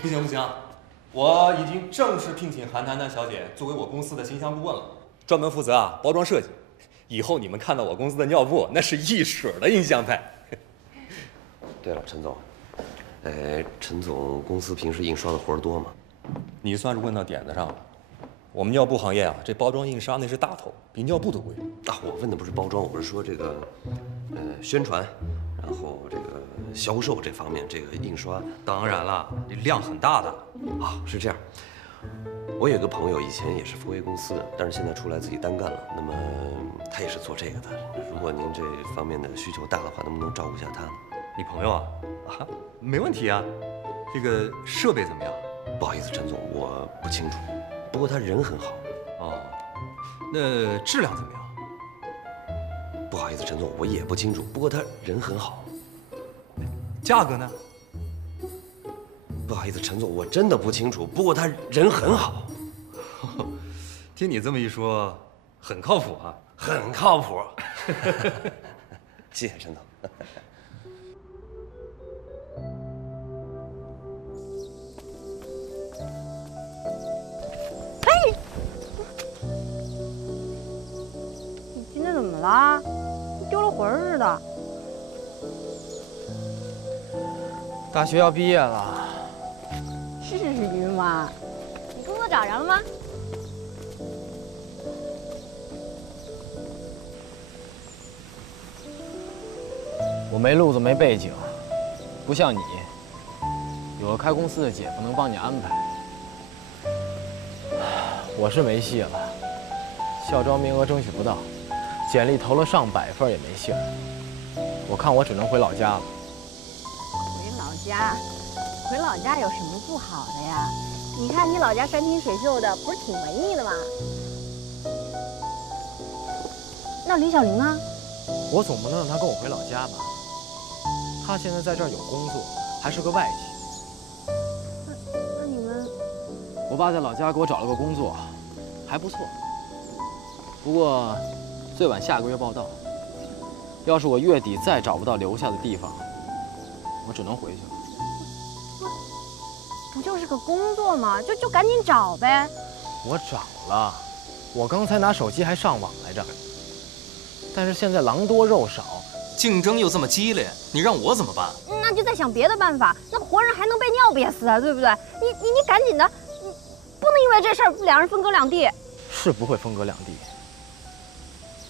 不行不行，我已经正式聘请韩丹丹小姐作为我公司的形象顾问了，专门负责包装设计。以后你们看到我公司的尿布，那是一水的印象派。对了，陈总，陈总公司平时印刷的活儿多吗？你算是问到点子上了。我们尿布行业啊，这包装印刷那是大头，比尿布都贵。啊，我问的不是包装，我是说这个，宣传，然后这个销售这方面，这个印刷。当然了，量很大的。啊，是这样。我有个朋友以前也是福威公司的，但是现在出来自己单干了。那么他也是做这个的。如果您这方面的需求大的话，能不能照顾一下他呢？你朋友啊？啊，没问题啊。这个设备怎么样？不好意思，陈总，我不清楚。不过他人很好。哦，那质量怎么样？不好意思，陈总，我也不清楚。不过他人很好。价格呢？不好意思，陈总，我真的不清楚。不过他人很好。听你这么一说，很靠谱啊，很靠谱。谢谢陈总。嘿，你今天怎么了？丢了魂似的。大学要毕业了。是鱼吗？你工作找着了吗？我没路子没背景，不像你，有个开公司的姐夫能帮你安排。我是没戏了，校招名额争取不到，简历投了上百份也没信儿。我看我只能回老家了。回老家有什么不好的呀？你看你老家山清水秀的，不是挺文艺的吗？那李小玲呢？我总不能让她跟我回老家吧？她现在在这儿有工作，还是个外企。那你们？我爸在老家给我找了个工作，还不错。不过，最晚下个月报到。要是我月底再找不到留下的地方，我只能回去了。不就是个工作吗？就赶紧找呗。我找了，我刚才拿手机还上网来着。但是现在狼多肉少，竞争又这么激烈，你让我怎么办？那就再想别的办法。那活人还能被尿憋死啊，对不对？你赶紧的，你不能因为这事儿两人分隔两地。是不会分隔两地。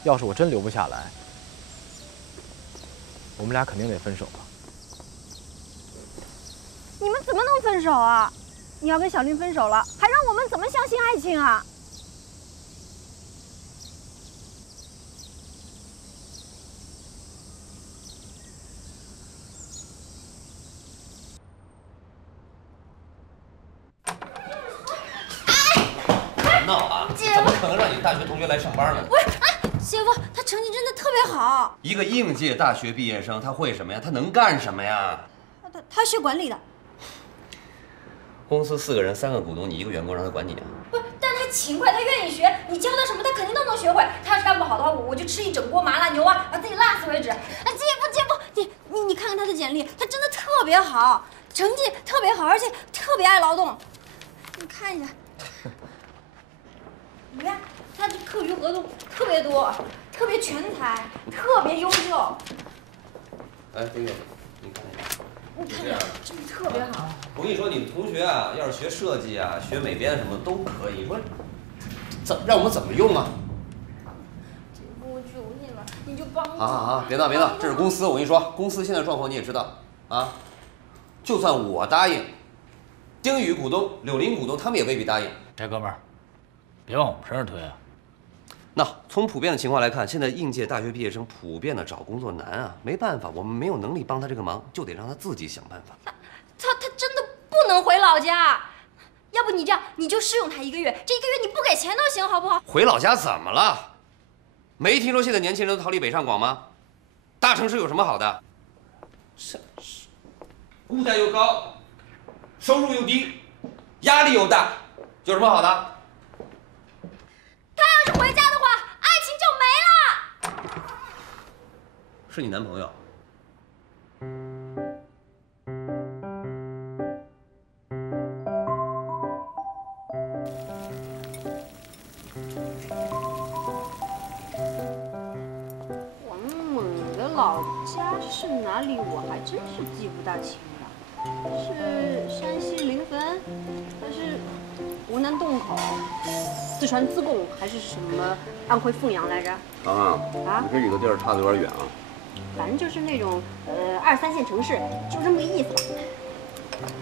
要是我真留不下来，我们俩肯定得分手了。你们怎么能分手啊？你要跟小林分手了，还让我们怎么相信爱情啊？别闹啊！怎么可能让你大学同学来上班呢？不是，哎，姐夫，他成绩真的特别好。一个应届大学毕业生，他会什么呀？他能干什么呀？他学管理的。公司4个人，3个股东，你一个员工，让他管你啊？不是，但他勤快，他愿意学，你教他什么，他肯定都能学会。他要是干不好的话，我就吃一整锅麻辣牛啊，把自己辣死为止。哎，姐夫，你看看他的简历，他真的特别好，成绩特别好，而且特别爱劳动。你看一下，你看他这课余活动特别多，特别全才，特别优秀。哎，丁哥，你看一下。你看看，真的特别好。我跟你说，你们同学啊，要是学设计啊、学美编什么都可以。说，让我们怎么用啊？姐夫，我求你了，你就帮我。好，别闹，这是公司，我跟你说，公司现在状况你也知道啊。就算我答应，丁宇股东、柳林股东他们也未必答应。这哥们儿，别往我们身上推啊。那从普遍的情况来看，现在应届大学毕业生普遍的找工作难啊，没办法，我们没有能力帮他这个忙，就得让他自己想办法。他真的不能回老家，要不你这样，你就试用他1个月，这1个月你不给钱都行，好不好？回老家怎么了？没听说现在年轻人都逃离北上广吗？大城市有什么好的？物价又高，收入又低，压力又大，有什么好的？他要是回家的话，爱情就没了。是你男朋友？家是哪里，我还真是记不大清了。是山西临汾，还是湖南洞口、四川自贡，还是什么安徽凤阳来着？啊，你这几个地儿差的有点远啊。反正就是那种2、3线城市，就这么个意思吧。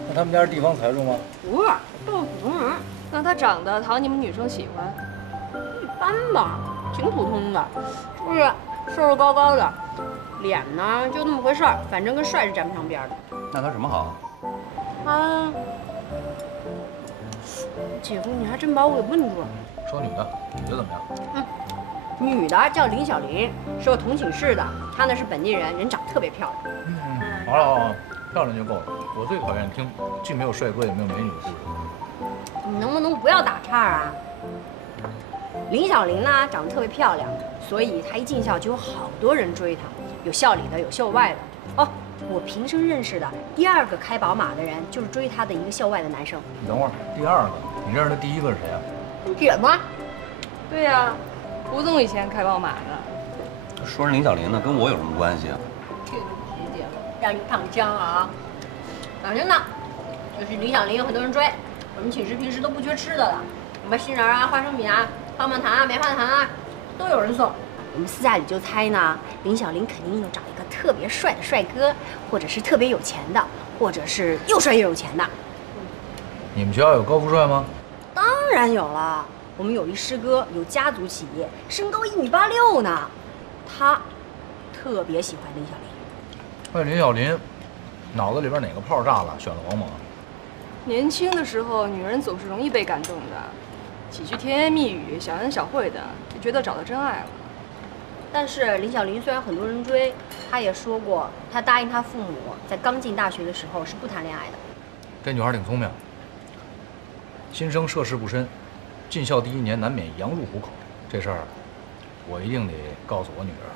那他们家是地方财主吗？不是，都是普通人。那他长得讨你们女生喜欢？一般吧，挺普通的，就是瘦瘦高高的，脸呢就那么回事儿，反正跟帅是沾不上边的。那他什么好？啊，姐夫，你还真把我给问住了。说女的，女的怎么样？女的叫林小林，是我同寝室的，她呢是本地人，人长得特别漂亮。好了好了，漂亮就够了。我最讨厌听既没有帅哥也没有美女的故事。你能不能不要打岔啊？林小林呢长得特别漂亮，所以她一进校就有好多人追她，有校里的，有校外的。哦，我平生认识的第2个开宝马的人就是追她的一个校外的男生。你等会儿，第2个，你认识的第1个是谁啊？你姐夫。对呀，胡总以前开宝马的。说人林小林呢，跟我有什么关系啊？对不起，姐夫，让你躺枪啊！反正呢，就是林小林有很多人追，我们寝室平时都不缺吃的了，什么杏仁啊、花生米啊、棒棒糖啊、棉花糖啊，都有人送。我们私下里就猜呢，林小林肯定又找一个特别帅的帅哥，或者是特别有钱的，或者是又帅又有钱的。你们学校有高富帅吗？当然有了，我们有一师哥有家族企业，身高1.86米呢，他特别喜欢林小林。问林小林，脑子里边哪个泡炸了，选了王蒙？年轻的时候，女人总是容易被感动的，几句甜言蜜语、小恩小惠的，就觉得找到真爱了。但是林小林虽然很多人追，他也说过，他答应他父母，在刚进大学的时候是不谈恋爱的。这女孩挺聪明，新生涉世不深，进校第1年难免羊入虎口。这事儿，我一定得告诉我女儿，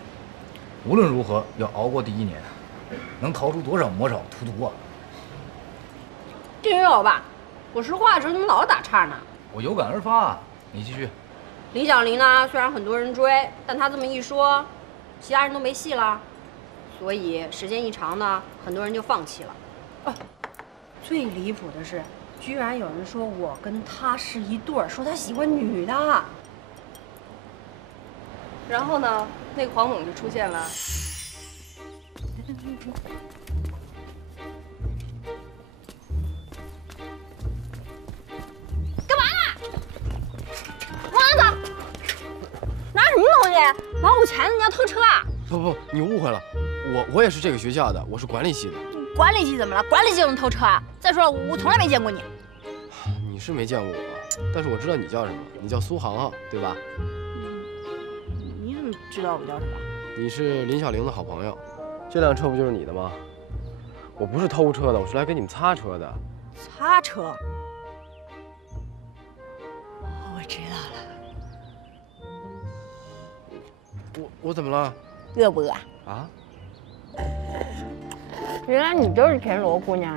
无论如何要熬过第1年，能逃出多少魔爪荼毒啊！这也有吧？我说话的时候怎么老打岔呢？我有感而发啊，你继续。林小林呢，虽然很多人追，但他这么一说，其他人都没戏了，所以时间一长呢，很多人就放弃了。哦，最离谱的是，居然有人说我跟他是一对儿，说他喜欢女的。然后呢，那个黄猛就出现了。拿什么东西？王五钱你要偷车啊？不，你误会了，我也是这个学校的，我是管理系的。管理系怎么了？管理系就能偷车啊？再说了，我从来没见过你。你是没见过我，但是我知道你叫什么，你叫苏航航，对吧？你怎么知道我叫什么？你是林小玲的好朋友，这辆车不就是你的吗？我不是偷车的，我是来给你们擦车的。擦车？我知道了。我怎么了？饿不饿？啊？原来你就是田螺姑娘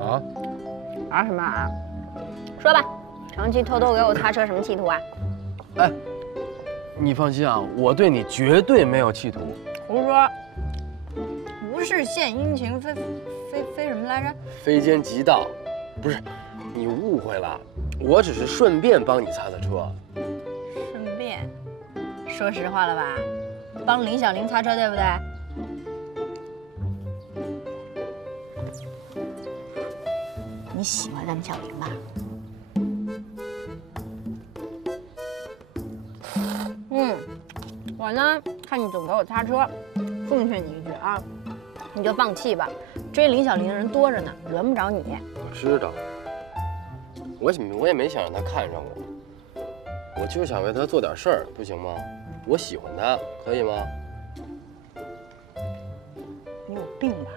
啊？啊什么啊？说吧，长期偷偷给我擦车什么企图啊？哎，你放心啊，我对你绝对没有企图。胡说！不是献殷勤，非什么来着？非奸即盗，不是，你误会了，我只是顺便帮你擦擦车。顺便，说实话了吧？帮林小玲擦车，对不对？你喜欢林小玲吧？我呢，看你总给我擦车，奉劝你一句啊，你就放弃吧。追林小玲的人多着呢，轮不着你。我知道，我也没想让他看上我，我就是想为他做点事儿，不行吗？我喜欢他，可以吗？你有病吧？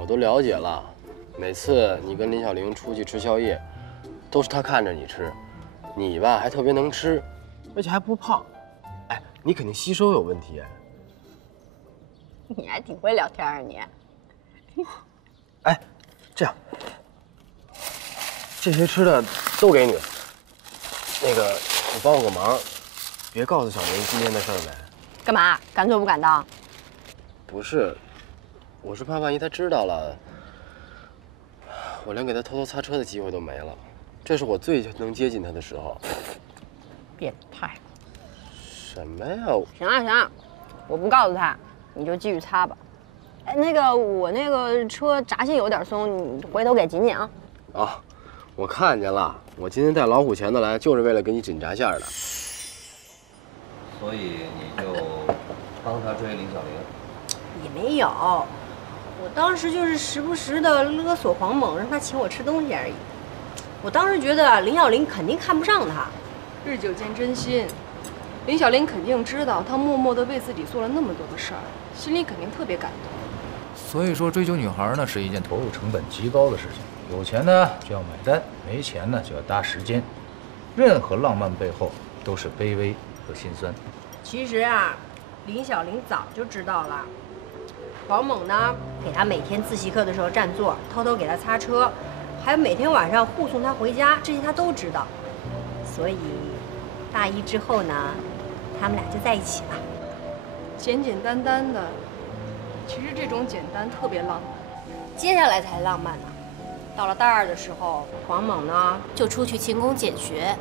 我都了解了，每次你跟林小玲出去吃宵夜，都是他看着你吃，你吧还特别能吃，而且还不胖。哎，你肯定吸收有问题。你还挺会聊天啊你。哎，这样，这些吃的都给你。那个，你帮我个忙，别告诉小林今天的事儿呗。干嘛？敢做不敢当？不是，我是怕万一他知道了，我连给他偷偷擦车的机会都没了。这是我最能接近他的时候。变态！什么呀？行了行了，我不告诉他，你就继续擦吧。哎，那个我那个车闸线有点松，你回头给紧紧啊。啊，我看见了，我今天带老虎钳子来，就是为了给你紧闸线的。所以你就帮他追林小玲？也没有，我当时就是时不时的勒索黄猛，让他请我吃东西而已。我当时觉得林小玲肯定看不上他。日久见真心，林小玲肯定知道他默默地为自己做了那么多的事儿，心里肯定特别感动。所以说，追求女孩呢是一件投入成本极高的事情。有钱呢就要买单，没钱呢就要搭时间。任何浪漫背后都是卑微和心酸。其实啊，林小玲早就知道了。黄猛呢，给他每天自习课的时候占座，偷偷给他擦车，还有每天晚上护送他回家，这些他都知道。所以，大一之后呢，他们俩就在一起了。简简单单的，其实这种简单特别浪漫。接下来才浪漫呢。到了大二的时候，黄猛呢就出去勤工俭学，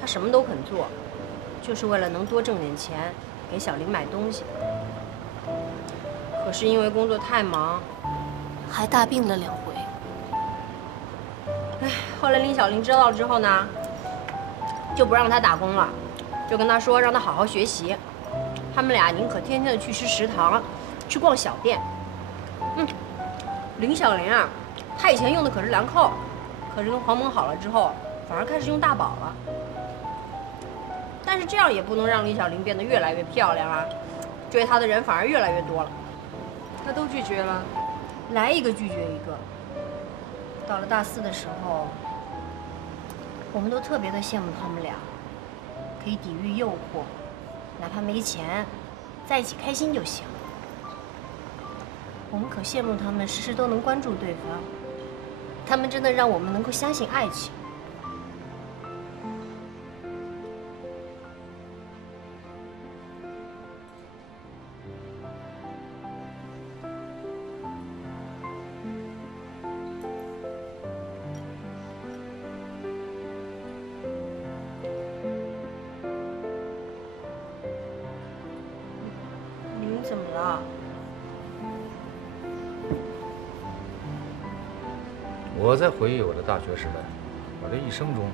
他什么都肯做，就是为了能多挣点钱，给小玲买东西。可是因为工作太忙，还大病了2回。哎，后来林小玲知道了之后呢，就不让他打工了，就跟他说让他好好学习。他们俩宁可天天的去吃食堂，去逛小店。林小玲啊，她以前用的可是兰蔻，可是跟黄猛好了之后，反而开始用大宝了。但是这样也不能让林小玲变得越来越漂亮啊，追她的人反而越来越多了。他都拒绝了，来一个拒绝一个。到了大4的时候，我们都特别的羡慕他们俩，可以抵御诱惑，哪怕没钱，在一起开心就行。我们可羡慕他们时时都能关注对方，他们真的让我们能够相信爱情。你们怎么了？我在回忆我的大学时代，我这一生中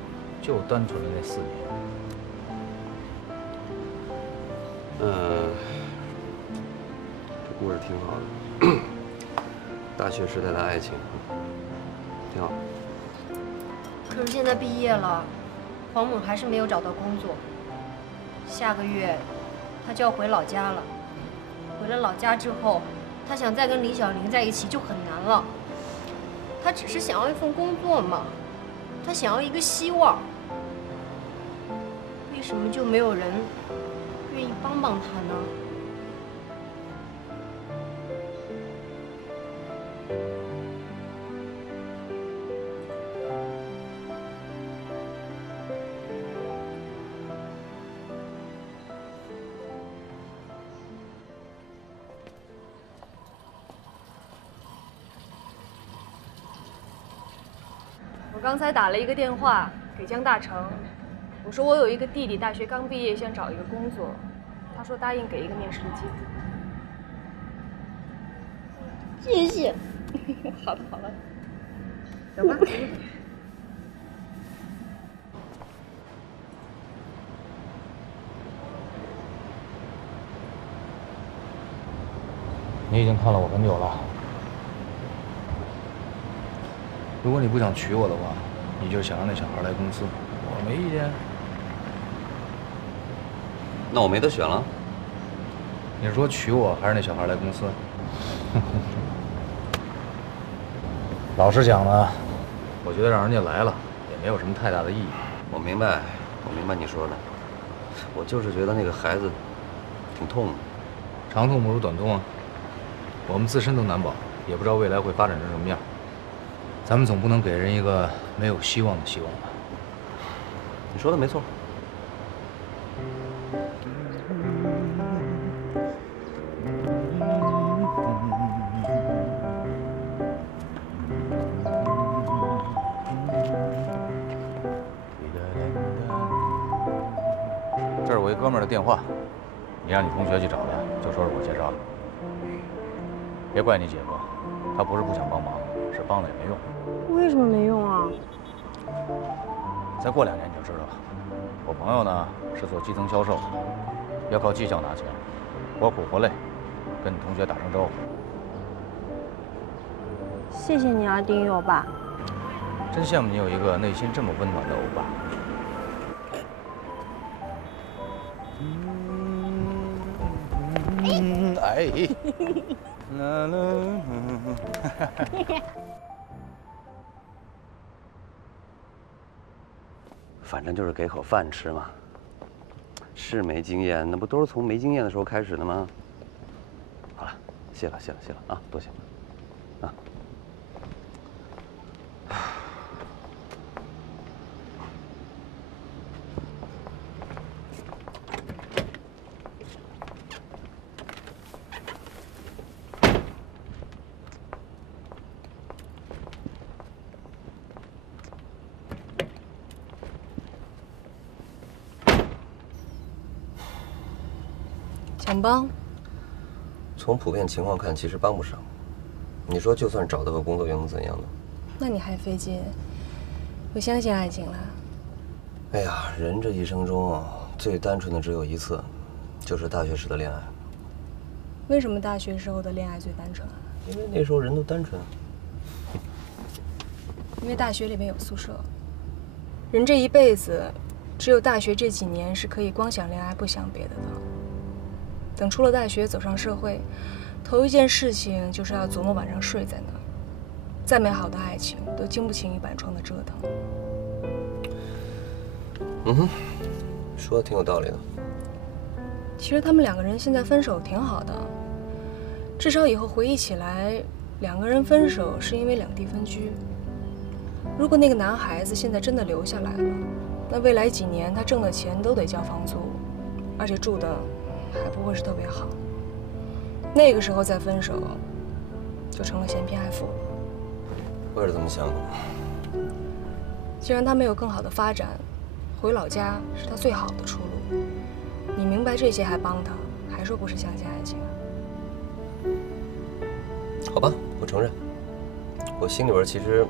就单纯的那4年。这故事挺好的，大学时代的爱情，挺好。可是现在毕业了，黄猛还是没有找到工作。下个月，他就要回老家了。回了老家之后，他想再跟李小玲在一起就很难了。他只是想要一份工作嘛，他想要一个希望。为什么就没有人愿意帮帮他呢？我刚才打了一个电话给江大成，我说我有一个弟弟大学刚毕业，想找一个工作，他说答应给一个面试的机会。谢谢。好了好了，走吧。你已经看了我很久了。如果你不想娶我的话，你就想让那小孩来公司，我没意见。那我没得选了。你是说娶我，还是那小孩来公司？老实讲呢，我觉得让人家来了也没有什么太大的意义。我明白你说的，我就是觉得那个孩子挺痛的。长痛不如短痛啊。我们自身都难保，也不知道未来会发展成什么样。咱们总不能给人一个没有希望的希望吧？你说的没错。哥们儿的电话，你让你同学去找他，就说是我介绍的。别怪你姐夫，他不是不想帮忙，是帮了也没用。为什么没用啊？再过2年你就知道了。我朋友呢是做基层销售的，要靠绩效拿钱，活苦活累，跟你同学打声招呼。谢谢你啊，丁欧巴。真羡慕你有一个内心这么温暖的欧巴。哎，啦啦，反正就是给口饭吃嘛。是没经验，那不都是从没经验的时候开始的吗？好了，谢了啊，多谢啊。想帮？从普遍情况看，其实帮不上。你说，就算找到个工作，又能怎样呢？那你还费劲？不相信爱情了？哎呀，人这一生中最单纯的只有一次，就是大学时的恋爱。为什么大学时候的恋爱最单纯啊？因为那时候人都单纯。因为大学里面有宿舍。人这一辈子，只有大学这几年是可以光想恋爱不想别的的。等出了大学，走上社会，头一件事情就是要琢磨晚上睡在哪儿。再美好的爱情，都经不起一板窗的折腾。嗯哼，说的挺有道理的。其实他们2个人现在分手挺好的，至少以后回忆起来，2个人分手是因为2地分居。如果那个男孩子现在真的留下来了，那未来几年他挣的钱都得交房租，而且住的还不会是特别好。那个时候再分手，就成了嫌贫爱富了。我也是这么想的。既然他没有更好的发展，回老家是他最好的出路。你明白这些还帮他，还说不是相信爱情啊？好吧，我承认，我心里边其实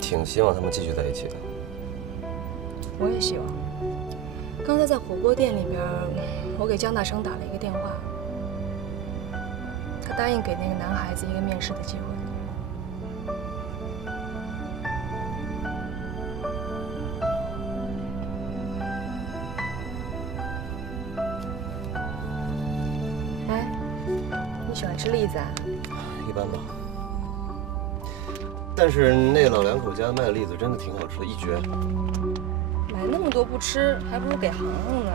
挺希望他们继续在一起的。我也希望。刚才在火锅店里边，我给江大成打了一个电话，他答应给那个男孩子一个面试的机会。哎，你喜欢吃栗子啊？一般吧。但是那老2口家卖的栗子真的挺好吃的，一绝。买那么多不吃，还不如给航航呢。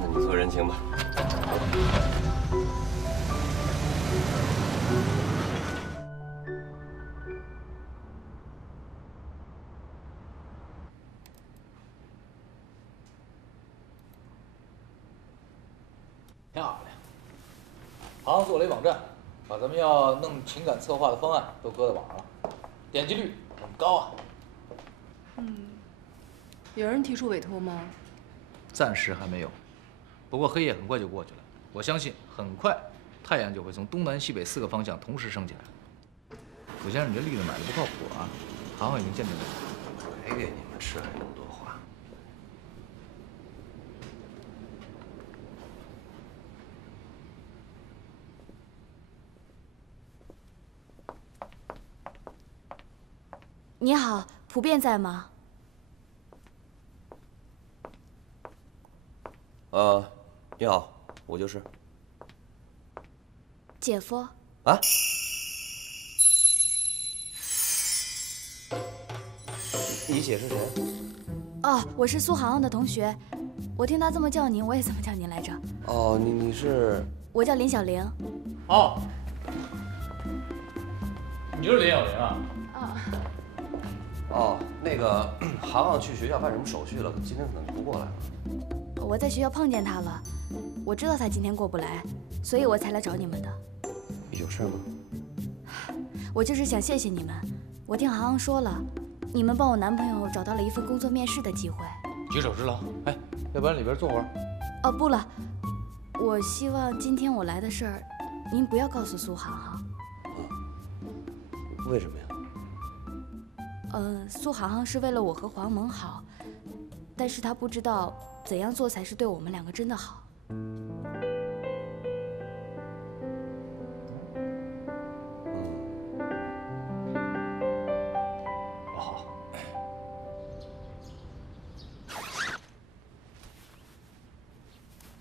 那你做人情吧。漂亮。航航做了一网站，把咱们要弄情感策划的方案都搁在网上了，点击率很高啊。有人提出委托吗？暂时还没有，不过黑夜很快就过去了。我相信很快太阳就会从东南西北4个方向同时升起来。古先生，你这栗子买的不靠谱啊！航航已经鉴定过了。还给你们吃还那么多话。你好，普遍在吗？你好，我就是。姐夫。啊？你姐是谁？哦，我是苏航航的同学，我听他这么叫您，我也这么叫您来着。哦，你是？我叫林小玲。哦，你就是林小玲啊？哦，那个航航去学校办什么手续了？今天怎么不过来了？我在学校碰见他了，我知道他今天过不来，所以我才来找你们的。有事吗？我就是想谢谢你们。我听航航说了，你们帮我男朋友找到了一份工作面试的机会。举手之劳。哎，要不然里边坐会儿。哦，不了，我希望今天我来的事儿，您不要告诉苏航航。为什么呀？苏航航是为了我和黄萌好，但是他不知道怎样做才是对我们两个真的好。好。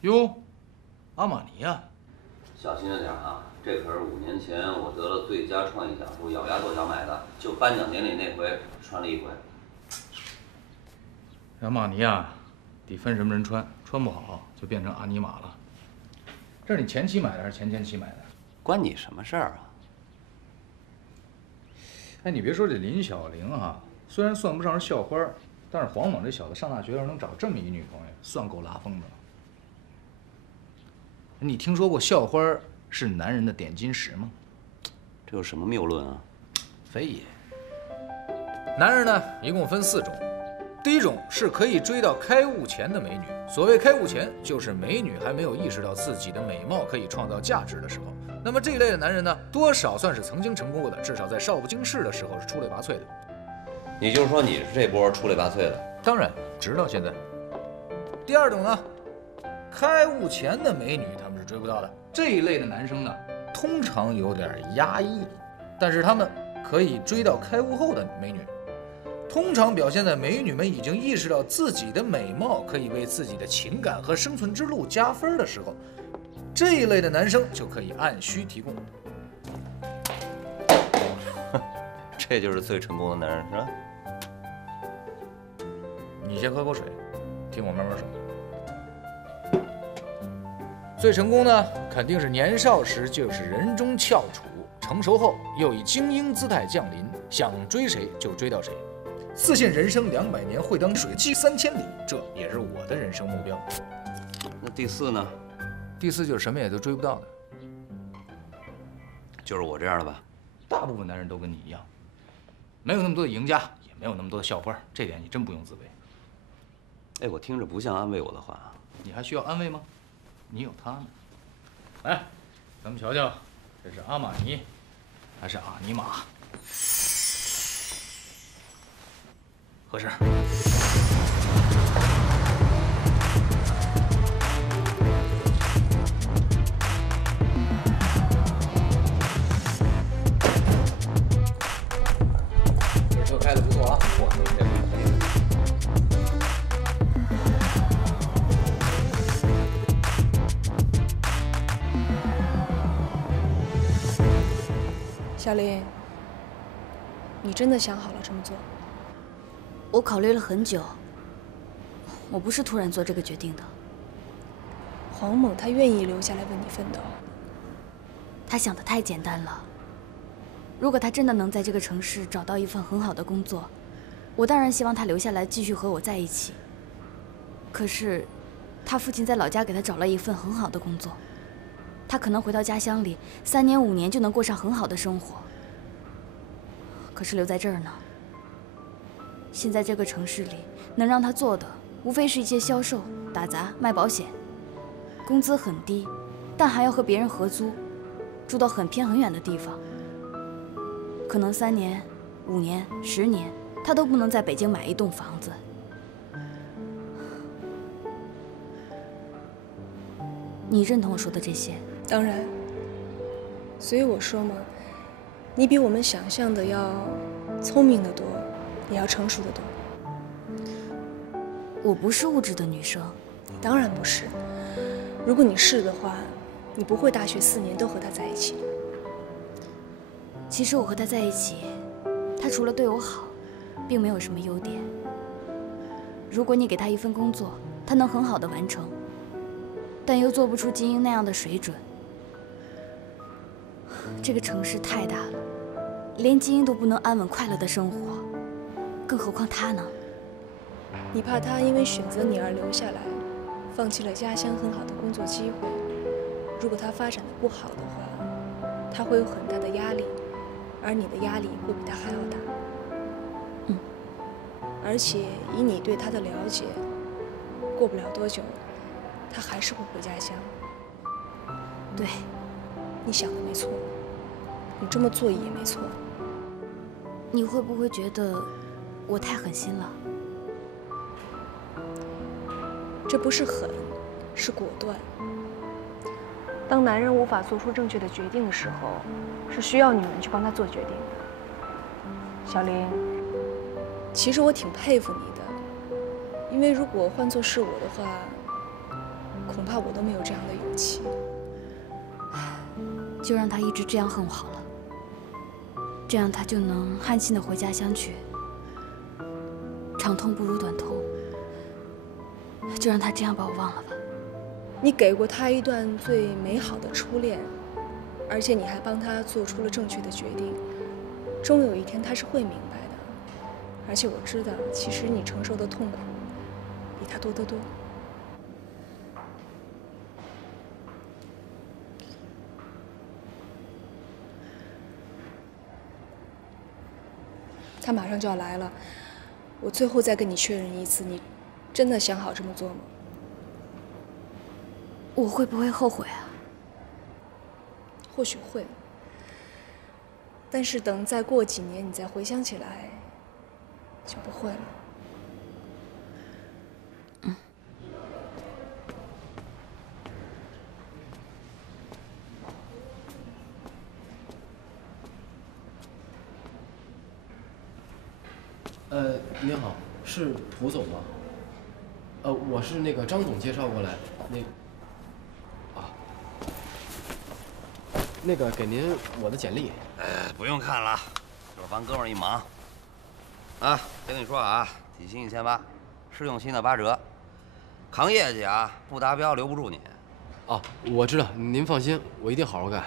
哟，阿玛尼呀！小心着点啊！这可是5年前我得了最佳创意奖时候咬牙跺脚买的，就颁奖典礼那回穿了一回。阿玛尼呀，得分什么人穿，穿不好就变成阿尼玛了。这是你前妻买的还是前妻买的？关你什么事儿啊？哎，你别说这林小玲啊，虽然算不上是校花，但是黄猛这小子上大学要是能找这么一女朋友，算够拉风的了。你听说过校花是男人的点金石吗？这有什么谬论啊？非也。男人呢，一共分4种。第一种是可以追到开悟前的美女。所谓开悟前，就是美女还没有意识到自己的美貌可以创造价值的时候。那么这一类的男人呢，多少算是曾经成功过的，至少在少不经事的时候是出类拔萃的。也就是说，你是这波出类拔萃的？当然，直到现在。第二种呢，开悟前的美女他们是追不到的。这一类的男生呢，通常有点压抑，但是他们可以追到开悟后的美女。通常表现在美女们已经意识到自己的美貌可以为自己的情感和生存之路加分的时候，这一类的男生就可以按需提供。这就是最成功的男人，是吧？你先喝口水，听我慢慢说。最成功呢，肯定是年少时就是人中翘楚，成熟后又以精英姿态降临，想追谁就追到谁。自信人生200年，会当水击3000里，这也是我的人生目标。那第4呢？第4就是什么也都追不到的，就是我这样的吧？大部分男人都跟你一样，没有那么多的赢家，也没有那么多的校花，这点你真不用自卑。哎，我听着不像安慰我的话。你还需要安慰吗？你有他呢。来，咱们瞧瞧，这是阿玛尼还是阿尼玛？合适。这车开得不错啊！哇，这可以。小林，你真的想好了这么做？我考虑了很久，我不是突然做这个决定的。黄猛他愿意留下来为你奋斗，他想的太简单了。如果他真的能在这个城市找到一份很好的工作，我当然希望他留下来继续和我在一起。可是，他父亲在老家给他找了一份很好的工作，他可能回到家乡里3年5年就能过上很好的生活。可是留在这儿呢？现在这个城市里，能让他做的，无非是一些销售、打杂、卖保险，工资很低，但还要和别人合租，住到很偏很远的地方。可能3年、5年、10年，他都不能在北京买一栋房子。你认同我说的这些？当然。所以我说嘛，你比我们想象的要聪明得多。也要成熟得多。我不是物质的女生，当然不是。如果你是的话，你不会大学4年都和他在一起。其实我和他在一起，他除了对我好，并没有什么优点。如果你给他一份工作，他能很好的完成，但又做不出精英那样的水准。这个城市太大了，连精英都不能安稳快乐的生活。更何况他呢？你怕他因为选择你而留下来，放弃了家乡很好的工作机会。如果他发展的不好的话，他会有很大的压力，而你的压力会比他还要大。而且以你对他的了解，过不了多久，他还是会回家乡。对，你想的没错，你这么做也没错。你会不会觉得我太狠心了？这不是狠，是果断。当男人无法做出正确的决定的时候，是需要女人去帮他做决定的。小林，其实我挺佩服你的，因为如果换作是我的话，恐怕我都没有这样的勇气。就让他一直这样恨我好了，这样他就能安心的回家乡去。长痛不如短痛，就让他这样把我忘了吧。你给过他一段最美好的初恋，而且你还帮他做出了正确的决定。终有一天他是会明白的，而且我知道，其实你承受的痛苦比他多得多。他马上就要来了，我最后再跟你确认一次，你真的想好这么做吗？我会不会后悔啊？或许会，但是等再过几年，你再回想起来，就不会了。您好，是蒲总吗？我是那个张总介绍过来，那个给您我的简历。不用看了，就是帮哥们儿一忙。啊，先跟你说啊，底薪1800，试用期呢8折，扛业绩啊，不达标留不住你。哦，我知道，您放心，我一定好好干。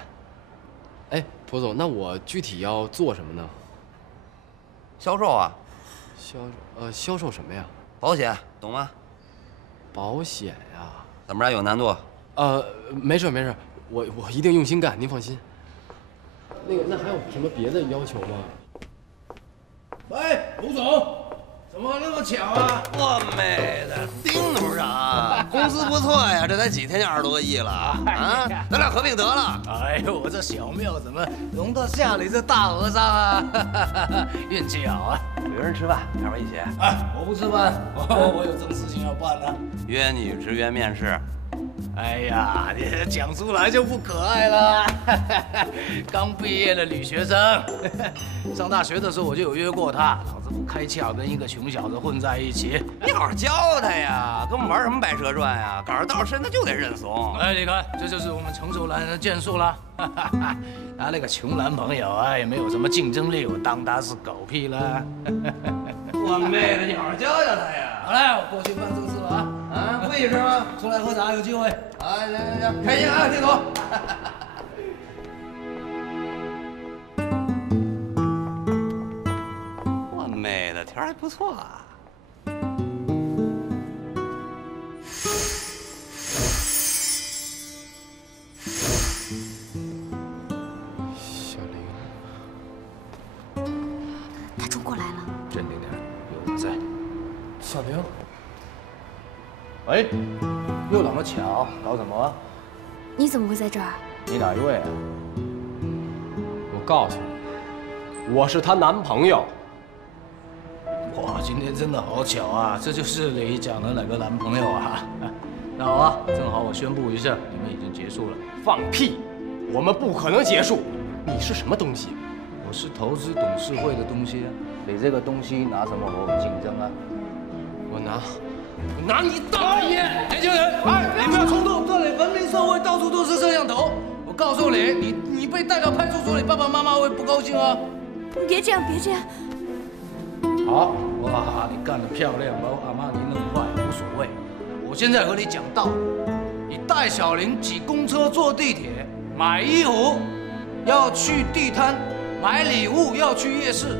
哎，蒲总，那我具体要做什么呢？销售啊。销售什么呀？保险，懂吗？保险呀？怎么着，有难度？没事没事，我一定用心干，您放心。那还有什么别的要求吗？喂，蒲总，怎么那么巧啊？我妹的，盯不上啊！公司不错呀，这才几天就20多个亿了啊！咱俩合并得了。哎呦，我这小庙怎么容得下你这大和尚啊？运气好啊！约人吃饭，要不一起？哎，我不吃饭，我有正事情要办呢。约你职员面试。哎呀，你讲出来就不可爱了。刚毕业的女学生，上大学的时候我就有约过她，老子不开窍，跟一个穷小子混在一起。你好好教他呀，跟我们玩什么白蛇传呀？赶上道深他就得认怂。哎，你看，这就是我们成熟男人的建树了。他那个穷男朋友啊，也没有什么竞争力，我当他是狗屁了。我妹的，你好好教教他呀。好嘞，我过去办正事了啊。啊，会是吗？出来喝茶有机会。啊，行，开心啊，丁总。我妹的，天儿还不错啊。小玲，他冲过来了。镇定点，有我在。小玲，喂，又那么巧，搞什么啊？你怎么会在这儿？你哪一位啊？我告诉你，我是她男朋友。哇，今天真的好巧啊！这就是你讲的那个男朋友啊？那好啊，正好我宣布一下，你们已经结束了。放屁！我们不可能结束。你是什么东西？我是投资董事会的东西啊。你这个东西拿什么和我们竞争啊？我拿你大爷！年轻人，哎，你不要冲动，这里文明社会，到处都是摄像头。我告诉你，你被带到派出所，你爸爸妈妈会不高兴啊。你别这样，别这样。好，哇，你干得漂亮，把我阿妈你弄坏无所谓。我现在和你讲道理，你带小玲挤公车、坐地铁，买衣服要去地摊，买礼物要去夜市。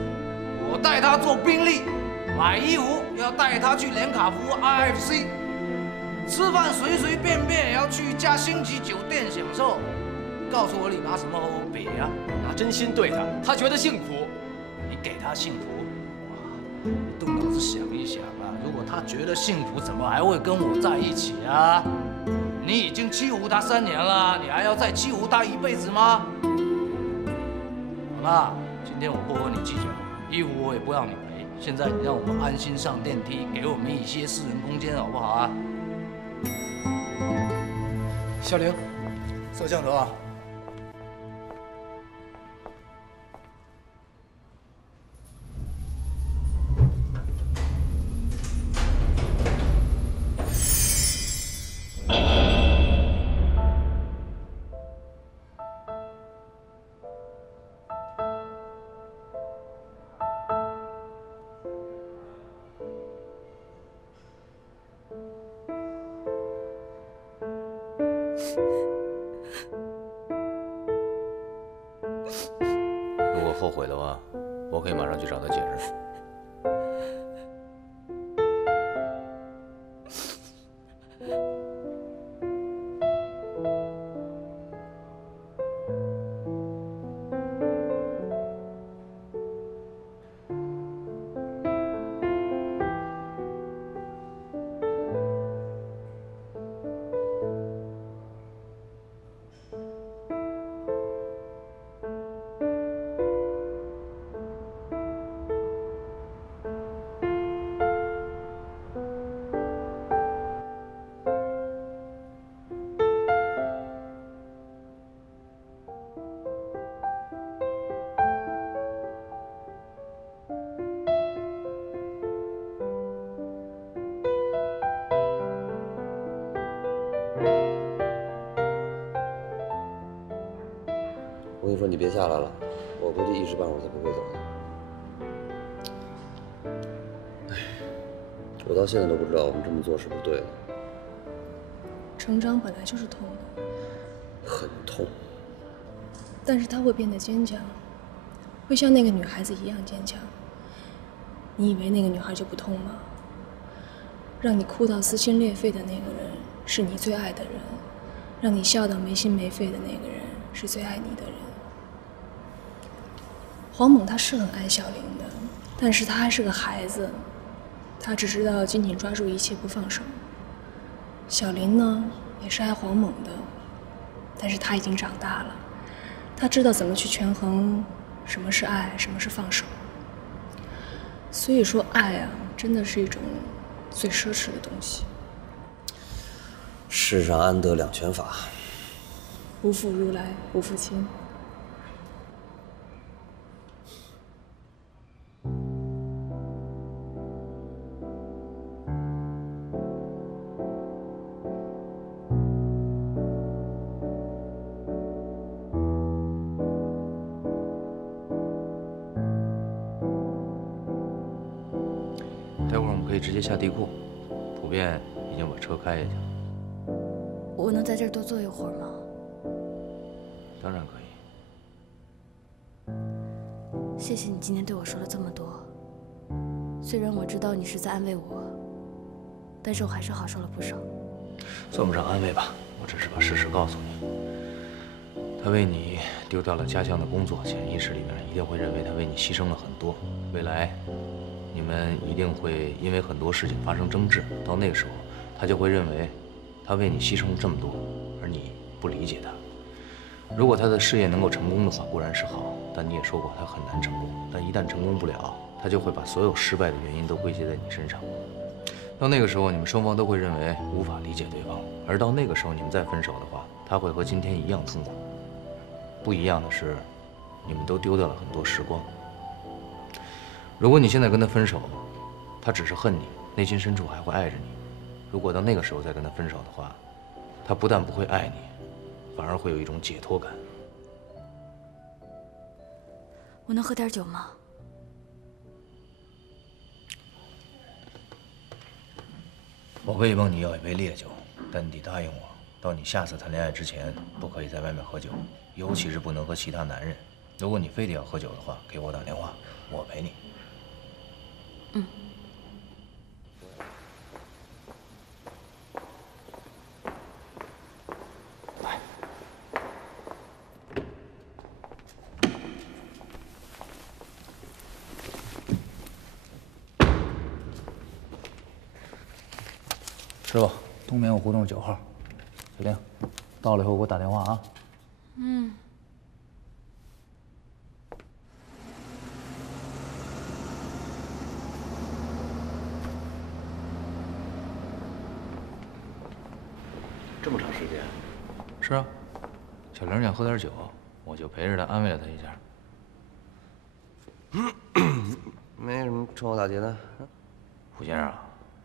我带她坐宾利，买衣服要带她去连卡佛 RFC， 吃饭随随便便也要去一家星级酒店享受。告诉我你拿什么和我比啊？拿真心对她，她觉得幸福。你给她幸福，哇，你动脑子想一想啊，如果他觉得幸福，怎么还会跟我在一起啊？你已经欺负他3年了，你还要再欺负他一辈子吗？好了，今天我不和你计较，衣服我也不要你赔。现在你让我们安心上电梯，给我们一些私人空间，好不好啊？小玲，摄像头啊！如果后悔的话，我可以马上去找他解释。我跟你说，你别下来了，我估计一时半会儿他不会走的。我到现在都不知道我们这么做是不是对的。成长本来就是痛的，很痛。但是他会变得坚强，会像那个女孩子一样坚强。你以为那个女孩就不痛吗？让你哭到撕心裂肺的那个人是你最爱的人，让你笑到没心没肺的那个人是最爱你的人。黄猛他是很爱小玲的，但是他还是个孩子，他只知道紧紧抓住一切不放手。小玲呢，也是爱黄猛的，但是他已经长大了，他知道怎么去权衡什么是爱，什么是放手。所以说，爱啊，真的是一种最奢侈的东西。世上安得两全法，不负如来不负卿。待会儿我们可以直接下地库，普遍已经把车开下去了。我能在这儿多坐一会儿吗？当然可以。谢谢你今天对我说了这么多。虽然我知道你是在安慰我，但是我还是好受了不少。算不上安慰吧，我只是把事实告诉你。他为你丢掉了家乡的工作，潜意识里面一定会认为他为你牺牲了很多。未来，你们一定会因为很多事情发生争执，到那个时候，他就会认为他为你牺牲了这么多，而你不理解他。如果他的事业能够成功的话，固然是好，但你也说过他很难成功。但一旦成功不了，他就会把所有失败的原因都归结在你身上。到那个时候，你们双方都会认为无法理解对方，而到那个时候你们再分手的话，他会和今天一样痛苦。不一样的是，你们都丢掉了很多时光。如果你现在跟他分手，他只是恨你，内心深处还会爱着你。如果到那个时候再跟他分手的话，他不但不会爱你，反而会有一种解脱感。我能喝点酒吗？我可以帮你要一杯烈酒，但你得答应我，到你下次谈恋爱之前，不可以在外面喝酒，尤其是不能和其他男人。如果你非得要喝酒的话，给我打电话，我陪你。嗯。来。师傅，东棉五胡同9号，小玲，到了以后给我打电话啊。嗯。这么长时间？是啊，小玲想喝点酒，我就陪着她安慰了她一下。没什么趁火打劫的。胡先生，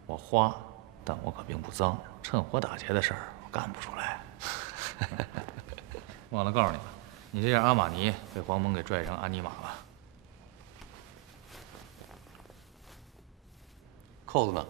我花，但我可并不脏，趁火打劫的事儿我干不出来。忘了告诉你了，你这件阿玛尼被黄蒙给拽成安妮玛了。扣子呢？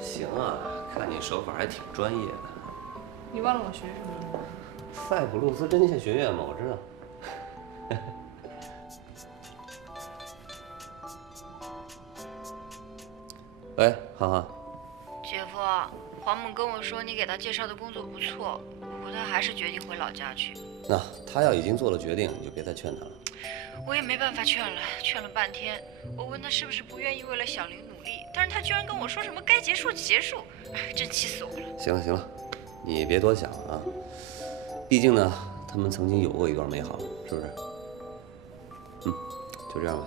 行啊，看你手法还挺专业的。你忘了我学什么了吗？塞浦路斯针线学院嘛，我知道。喂，涵涵。姐夫，黄猛跟我说你给他介绍的工作不错，不过他还是决定回老家去。那他要已经做了决定，你就别再劝他了。我也没办法劝了，劝了半天。我问他是不是不愿意为了小玲努力，但是他居然跟我说什么该结束就结束，哎，真气死我了。行了行了，你别多想啊。毕竟呢，他们曾经有过一段美好，是不是？就这样吧。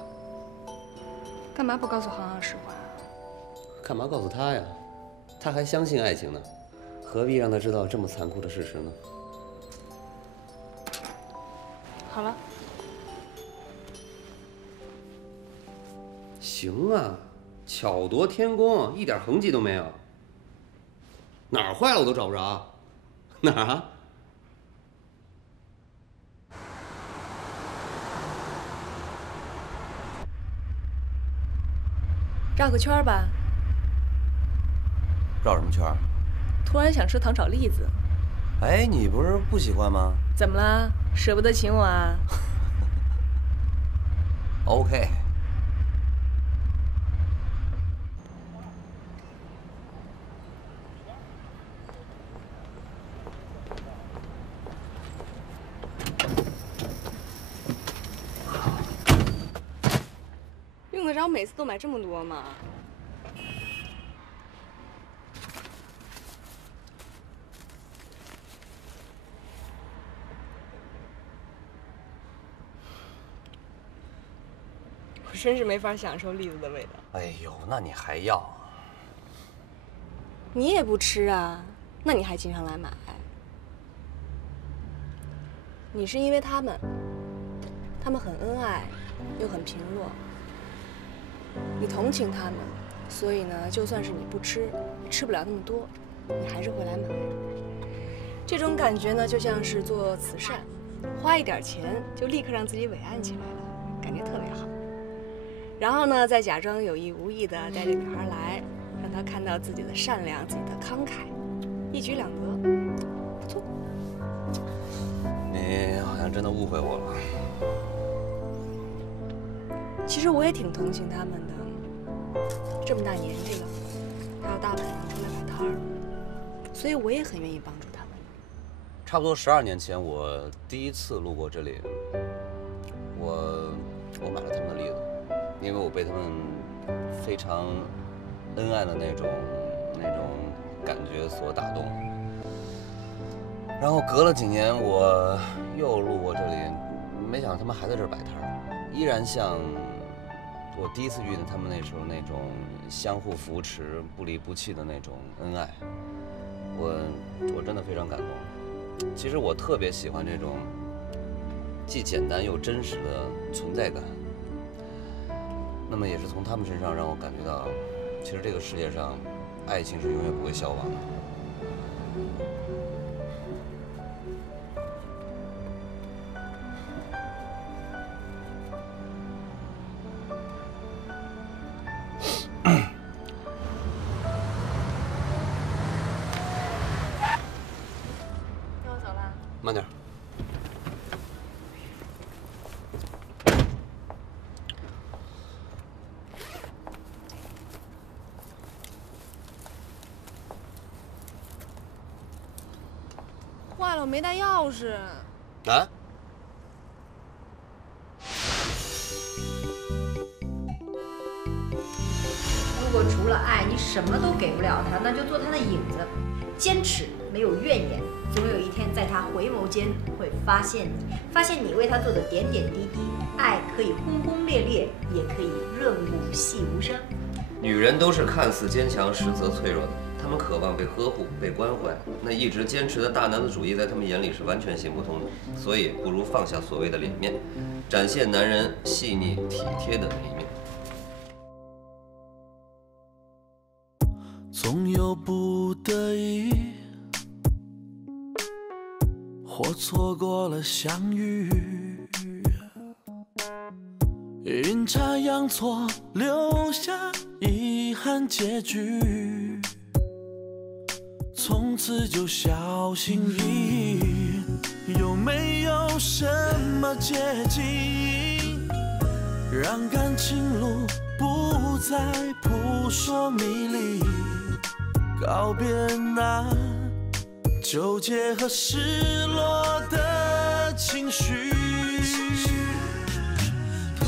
干嘛不告诉航航实话？干嘛告诉他呀？他还相信爱情呢，何必让他知道这么残酷的事实呢？好了。行啊，巧夺天工，一点痕迹都没有。哪儿坏了我都找不着。哪儿啊？绕个圈儿吧。绕什么圈儿？突然想吃糖炒栗子。哎，你不是不喜欢吗？怎么了？舍不得请我啊？OK。用得着每次都买这么多吗？我真是没法享受栗子的味道。哎呦，那你还要？你也不吃啊？那你还经常来买？你是因为他们很恩爱，又很贫弱。你同情他们，所以呢，就算是你不吃，也吃不了那么多，你还是会来买。这种感觉呢，就像是做慈善，花一点钱就立刻让自己伟岸起来了，感觉特别好。然后呢，再假装有意无意的带着女孩来，让她看到自己的善良、自己的慷慨，一举两得，不错。你好像真的误会我了。其实我也挺同情他们的，这么大年纪了，还有大晚上出来摆摊儿，所以我也很愿意帮助他们。差不多12年前，我第一次路过这里，我买了他们的栗子，因为我被他们非常恩爱的那种感觉所打动。然后隔了几年，我又路过这里，没想到他们还在这儿摆摊儿，依然像我第一次遇见他们那时候那种相互扶持、不离不弃的那种恩爱，我真的非常感动。其实我特别喜欢这种既简单又真实的存在感。那么也是从他们身上让我感觉到，其实这个世界上，爱情是永远不会消亡的。慢点。坏了，我没带钥匙。啊？如果除了爱你什么都给不了他，那就做他的影子，坚持，没有怨言。总有一天，在他回眸间会发现你，发现你为他做的点点滴滴。爱可以轰轰烈烈，也可以润物细无声。女人都是看似坚强，实则脆弱的。她们渴望被呵护、被关怀。那一直坚持的大男子主义，在她们眼里是完全行不通的。所以，不如放下所谓的脸面，展现男人细腻体贴的那一面。总有不得已，或错过了相遇，阴差阳错留下遗憾结局，从此就小心翼翼。有没有什么捷径，让感情路不再扑朔迷离？告别那纠结和失落的情绪。不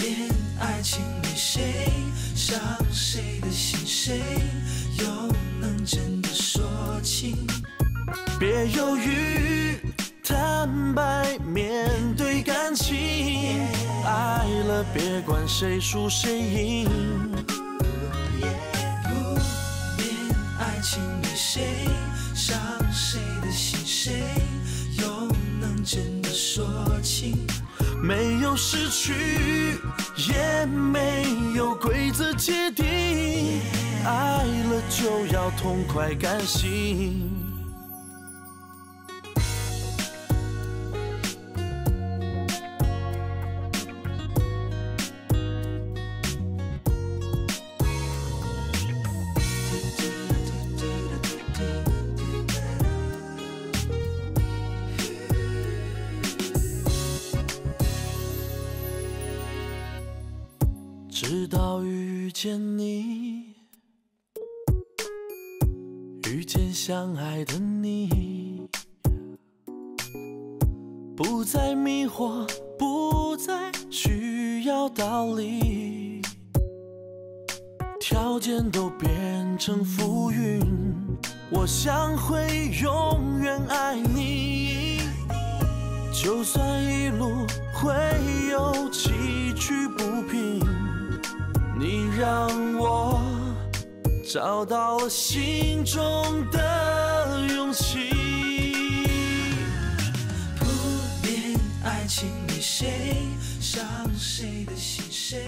变爱情里谁伤谁的心，谁又能真的说清？别犹豫，坦白面对感情。爱了别管谁输谁赢。爱情里谁伤谁的心，谁又能真的说清？没有失去，也没有规则界定，爱了就要痛快甘心。直到遇见你，遇见相爱的你，不再迷惑，不再需要道理，条件都变成浮云。我想会永远爱你，就算一路会有崎岖不平，你让我找到了心中的勇气。不变爱情里谁伤谁的心，谁